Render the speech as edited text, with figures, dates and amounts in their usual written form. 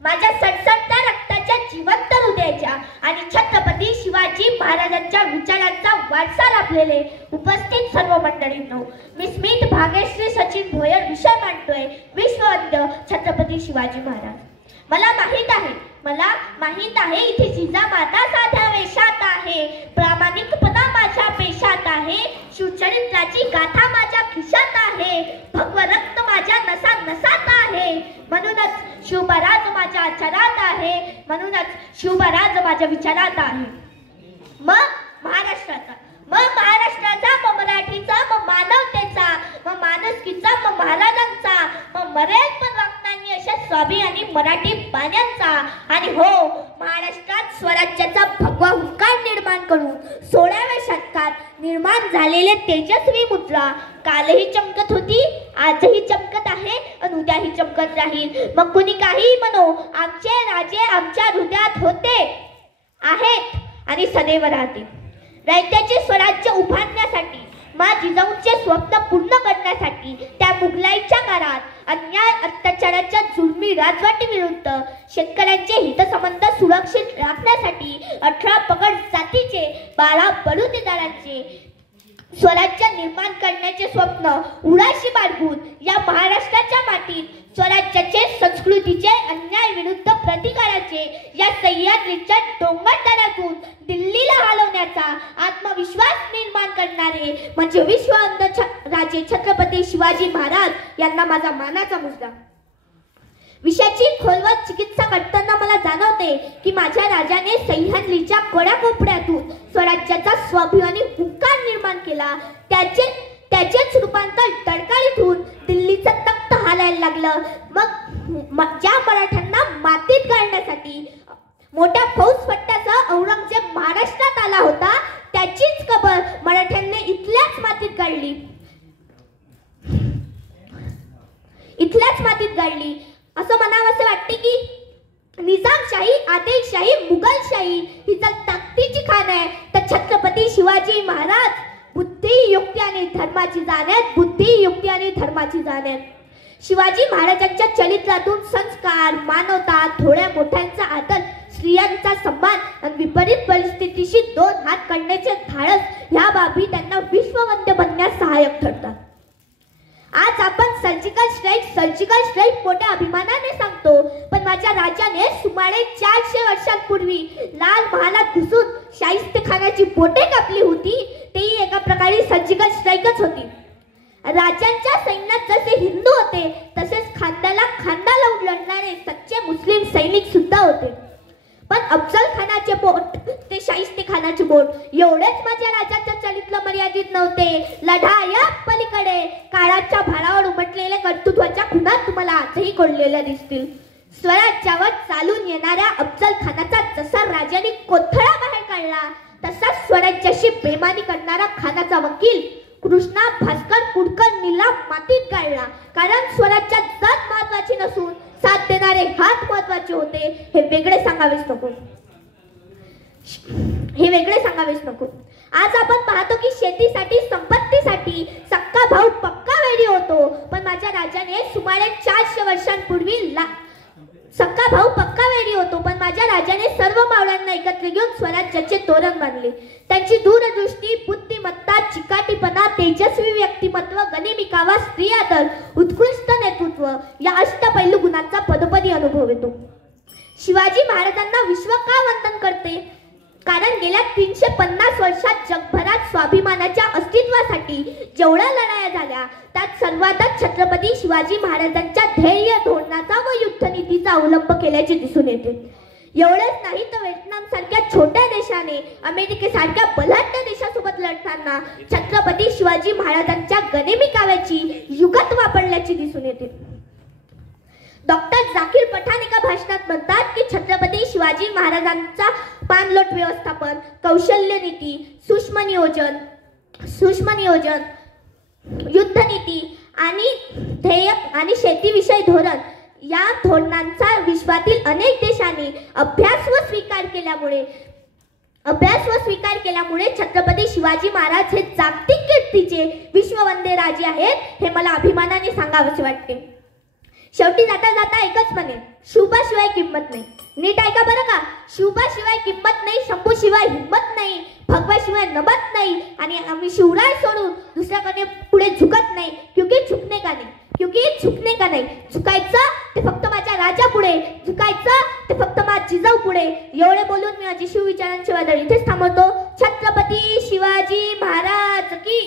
माझ्या सडसडत्या रक्ताच्या जिवंत हृदयाच्या आणि छत्रपती शिवाजी महाराजांच्या विचारांचा वारसा लाभलेले उपस्थित सर्व मंडळींनो, मी स्मित भाग्यश्री सचिन भोयर विषय मांडतोय विश्ववंद्य छत्रपती शिवाजी महाराज. मला माहित आहे इथे जिजामाता साध्या वेशात आहे, प्रामाणिकपणा माझ्या पेशात आहे, शिवचरित्राची गाथा माझ्या खिशात आहे, भगव रक्त माझ्या नसा नसात आहे, म्हणूनच शिवबराज माझ्या आचारात आहे, म्हणूनच शिवबराज माझ्या विचारात आहे. मग महाराष्ट्राचा, मग मराठीचा, मग मानवतेचा, मग माणुसकीचा, मग महाराजांचा, मग मरेल पण वागतानी अशा स्वाभिमानी मराठी बाण्यांचा. आणि हो, महाराष्ट्रात स्वराज्याचा भगवा हुंकार निर्माण करून 16व्या शतकात निर्माण झालेले तेजस्वी मुद्रा कालही चमकत होती, आजही चमकत आहे आणि उद्याही चमकत राहील. मग कुणी काही म्हणो, आमचे राजे आमच्या हृदयात होते, आहेत आणि सदैव राहतील. रयतेचे स्वराज्य उभारण्यासाठी, जिजाऊंचे स्वप्न पूर्ण करण्यासाठी, त्या मुघलाईच्या काळात अन्याय अत्याचाराच्या जुलमी राजवटीविरुद्ध शेतकऱ्यांचे हितसंबंध सुरक्षित राखण्यासाठी 18 पगड जातीचे 12 बलुतेदारांचे स्वराज्य निर्माण करण्याचे स्वप्न उराशी बाळगून या महाराष्ट्राच्या मातीत स्वराज्याचे, संस्कृतीचे, अन्याय विरुद्ध प्रतिकाराचे या सह्याद्रीच्या डोंगरदऱ्यातून दिल्लीला हलवण्याचा आत्मविश्वास निर्माण करणारे म्हणजे विश्ववंद्य राजे छत्रपती शिवाजी महाराज यांना माझा मानाचा मुजरा. विषयाची खोलवर चिकित्सा करताना मला जाणवते की माझ्या राजाने सह्याद्रीच्या कडाकोपऱ्यातून स्वराज्याचा स्वाभिमानी हुंकार निर्माण केला. त्याचेच रूपांतर तडकाळीत होऊन दिल्लीचं तख्त हालायला लागलं. मग ज्या मराठ्यांना मातीत गाळण्यासाठी मोठ्या फौजफट्ट्यासह औरंगजेब महाराष्ट्रात आला होता, त्याचीच कबर मराठ्यांनी इथल्याच मातीत गाळली. असं म्हणावंसे वाटते की निजामशाही, आदिलशाही, मुघलशाही ही जर ताकदीची खाण आहे, तर छत्रपती शिवाजी महाराज बुद्धी, युक्ती आणि धर्माची जाण. शिवाजी महाराजांच्या चरित्रातून संस्कार, मानवता, थोड्या मोठ्यांचा आदर, स्त्रियांचा सन्मान आणि विपरीत परिस्थितीशी 2 हात करण्याचे धाडस ह्या बाबी त्यांना विश्ववंद्य बनण्यास सहाय्यक ठरतात. आज आपण सर्जिकल स्ट्राईक मोठ्या अभिमानाने सांगतो, पण माझ्या राजाने सुमारे 400 वर्षांपूर्वी लाल महालात घुसून शाहिस्तेखानाची बोटे कापली होती. तेही एका प्रकारे सर्जिकल स्ट्राईकच होती. राजांच्या सैन्यात जसे हिंदू होते, तसेच खांद्याला खांदा लावून लढणारे सच्चे मुस्लिम सैनिक सुद्धा होते. पण अफजल खानाचे बोट ते शाहिस्तेखानाचे बोट एवढेच माझ्या राजाच्या चरित्र मर्यादित नव्हते. लढाया पलीकडे काळाच्या भारावर उमटलेले कर्तृत्वाच्या खुणात तुम्हाला आजही कोरलेल्या दिसतील. स्वराज्यावर चालून येणाऱ्या अफजल खानाचा जसा राजाने कोथळा बाहेर काढला, तसाच स्वराज्याशी बेमानी करणारा खानाचा वकील कृष्णा भास्कर कुडकर नीला मातीत गाळला. कारण स्वराज्यात जात महत्वाची नसून साथ देणारे हात महत्वाचे होते. हे वेगळे सांगावेच नको. आज आपण पाहतो की शेतीसाठी, संपत्तीसाठी सक्का भाऊ पक्का वेडी होतो, पण माझ्या राजाने सुमारे 400 वर्षांपूर्वी सर्व मावळ्यांना एकत्र घेऊन स्वराज्याचे तोरण बांधले. त्यांची दूरदृष्टी, बुद्धिमत्ता, चिकाटीपणा, तेजस्वी व्यक्तिमत्व, गनिमिकावा, स्त्री आदर, उत्कृष्ट नेतृत्व या अष्टपैलू गुणांचा पदोपदी अनुभव येतो. शिवाजी महाराजांना विश्व का वंदन करते? कारण गेल्या 350 वर्षात जगभरात स्वाभिमानाच्या अस्तित्वासाठी जेवढ्या लढाया झाल्या, त्यात सर्वाधिक छत्रपती शिवाजी महाराजांच्या धैर्य, धोरणाचा व युद्धनीतीचा अवलंब केल्याचे दिसून येते. एवढेच नाही तर व्हिएतनाम सारख्या छोट्या देशाने अमेरिकेसारख्या बलाढ्य देशासोबत लढताना छत्रपती शिवाजी महाराजांच्या गनिमिकाव्याची युगत वापरल्याची दिसून येते. डॉक्टर जाकीर पठाण एका भाषणात म्हणतात की छत्रपती शिवाजी महाराजांचा पाणलोट व्यवस्थापन, कौशल्य नीती, सूक्ष्म नियोजन, युद्धनीती आणि ध्येय आणि शेतीविषयी धोरण या धोरणांचा विश्वातील अनेक देशांनी अभ्यास व स्वीकार केल्यामुळे छत्रपती शिवाजी महाराज हे जागतिक कीर्तीचे विश्ववंद्य राजे आहेत, हे मला अभिमानाने सांगावेसे वाटते. शेवटी जाता जाता एकच म्हणे, शुभाशिवाय किंमत नाही. नीट ऐका बरं का, शुभाशिवाय किंमत नाही, शंभूशिवाय हिंमत नाही, भगवाशिवाय नमत नाही, आणि आम्ही शिवराय सोडून दुसऱ्याकडे पुढे झुकत नाही. क्योंकि झुकणे का नाही, क्योंकि झुकणे का नाही. झुकायचं ते फक्त माझ्या राजा पुढे, झुकायचं ते फक्त माझ्या जिजाऊ पुढे. एवढे बोलून मी माझी शिवविचारांची वादळ इथेच थांबवतो. छत्रपती शिवाजी महाराज की